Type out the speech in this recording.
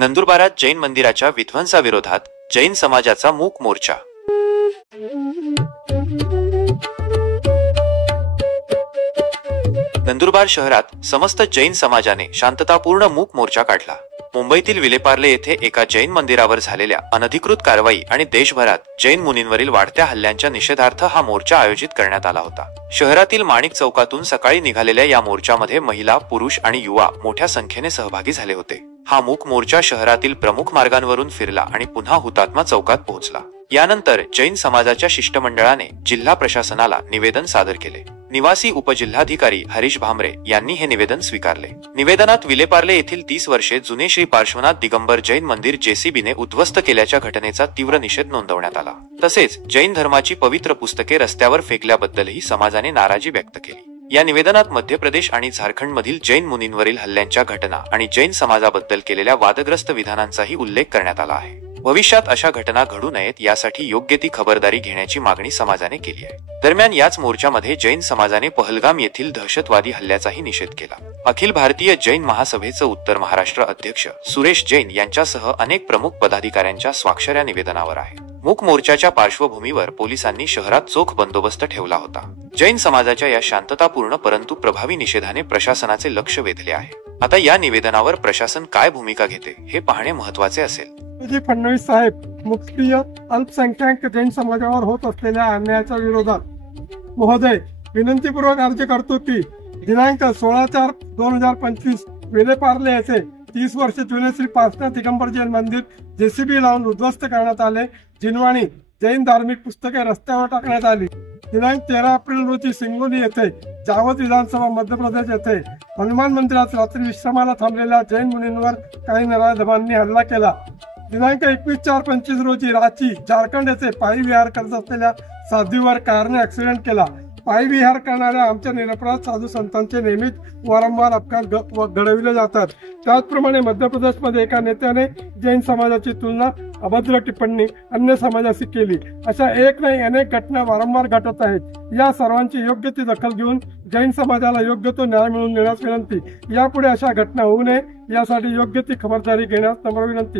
नंदुरबारात जैन मंदिराच्या विध्वंसाविरोधात जैन समाजाचा मूक मोर्चा। नंदुरबार शहरात समस्त जैन समाजाने शांततापूर्ण मूक मोर्चा काढला। मुंबईतील विलेपार्ले येथे एका जैन मंदिरावर झालेल्या अनधिकृत कारवाई आणि देशभरात जैन मुनींवरील वाढत्या हल्ल्यांच्या निषेधार्थ हा मोर्चा आयोजित करण्यात आला होता। शहरातील माणिक चौकातून सकाळी निघालेल्या या मोर्चामध्ये महिला, पुरुष आणि युवा मोठ्या संख्येने सहभागी झाले होते। हा मूक मोर्चा शहरातील प्रमुख मार्गांवरून फिरला आणि पुन्हा हुतात्मा चौकात पोहोचला। यानंतर जैन समाजाच्या शिष्टमंडळाने जिल्हा प्रशासनाला निवेदन सादर केले। निवासी उपजिल्हाधिकारी हरीश भामरे यांनी हे निवेदन स्वीकारले। निवेदनात विलेपार्ले येथील 30 वर्षे जुने श्री पार्श्वनाथ दिगंबर जैन मंदिर जेसीबीने उद्ध्वस्त केल्याच्या घटनेचा तीव्र निषेध नोंदवण्यात आला। तसेच जैन धर्माची पवित्र पुस्तके रस्त्यावर फेकल्याबद्दलही समाजाने नाराजी व्यक्त केली। या निवेदनात मध्य प्रदेश आणि झारखंड मधील जैन मुनींवरील हल्ल्यांच्या घटना आणि जैन समाजाबद्दल केलेल्या वादग्रस्त विधानांचाही उल्लेख करण्यात आला आहे। भविष्यात अशा घटना घडू नयेत यासाठी योग्य ती खबरदारी घेण्याची मागणी समाजाने केली आहे। दरम्यान याच मोर्चामध्ये जैन समाजाने पहलगाम येथील दहशतवादी हल्ल्याचाही निषेध केला। अखिल भारतीय जैन महासभेचे उत्तर महाराष्ट्र अध्यक्ष सुरेश जैन यांच्यासह अनेक प्रमुख पदाधिकाऱ्यांच्या स्वाक्षऱ्या निवेदनावर आहे। मूक मोर्चाच्या पार्श्वभूमीवर पोलिसांनी शहरात चोख बंदोबस्त ठेवला होता। जैन समाजाच्या या शांततापूर्ण परंतु प्रभावी निषेधाने प्रशासनाचे लक्ष वेधले आहे। आता या निवेदनावर प्रशासन काय भूमिका घेते हे पाहणे महत्त्वाचे असेल। फडणवीस साहेब मुख्य अल्पसंख्याक जैन समाजावर होत असलेल्या अन्यायाच्या विरोधात महोदय विनंतीपूर्वक अर्ज करतो की दिनांक 16/4/2025 विलेपार्ले येथे 30 वर्ष जुने श्री पार्श्वनाथ दिगंबर जैन मंदिर जेसीबी लावून उद्ध्वस्त करण्यात आले। जिनवाणी जैन धार्मिक पुस्तके रस्त्यावर टाकण्यात आली। दिनांक 13 एप्रिल रोजी सिंगोली येथे जावत विधानसभा मध्य प्रदेश येथे हनुमान मंदिरात रात्री विश्रामाला थांबलेल्या जैन मुनींवर काही नराधमांनी हल्ला केला। दिनांक 21/4/25 रोजी रांची झारखंड येथे पायी विहार करत असलेल्या साधूवर कारने ऍक्सिडेंट केला। पायी विहार करणाऱ्या आमच्या निरपराध साधू संतांचे नेहमीच वारंवार अपघात घडविले जातात। त्याचप्रमाणे मध्य प्रदेशमध्ये एका नेत्याने जैन समाजाची तुलना अभद्र टिप्पणी अन्य समाजाशी केली। अशा एक नाही अनेक घटना वारंवार घडत आहेत। या सर्वांची योग्य ती दखल घेऊन जैन समाजाला योग्य तो न्याय मिळवून देण्यास विनंती। यापुढे अशा घटना होऊ नये यासाठी योग्य ती खबरदारी घेण्यास नम्र विनंती।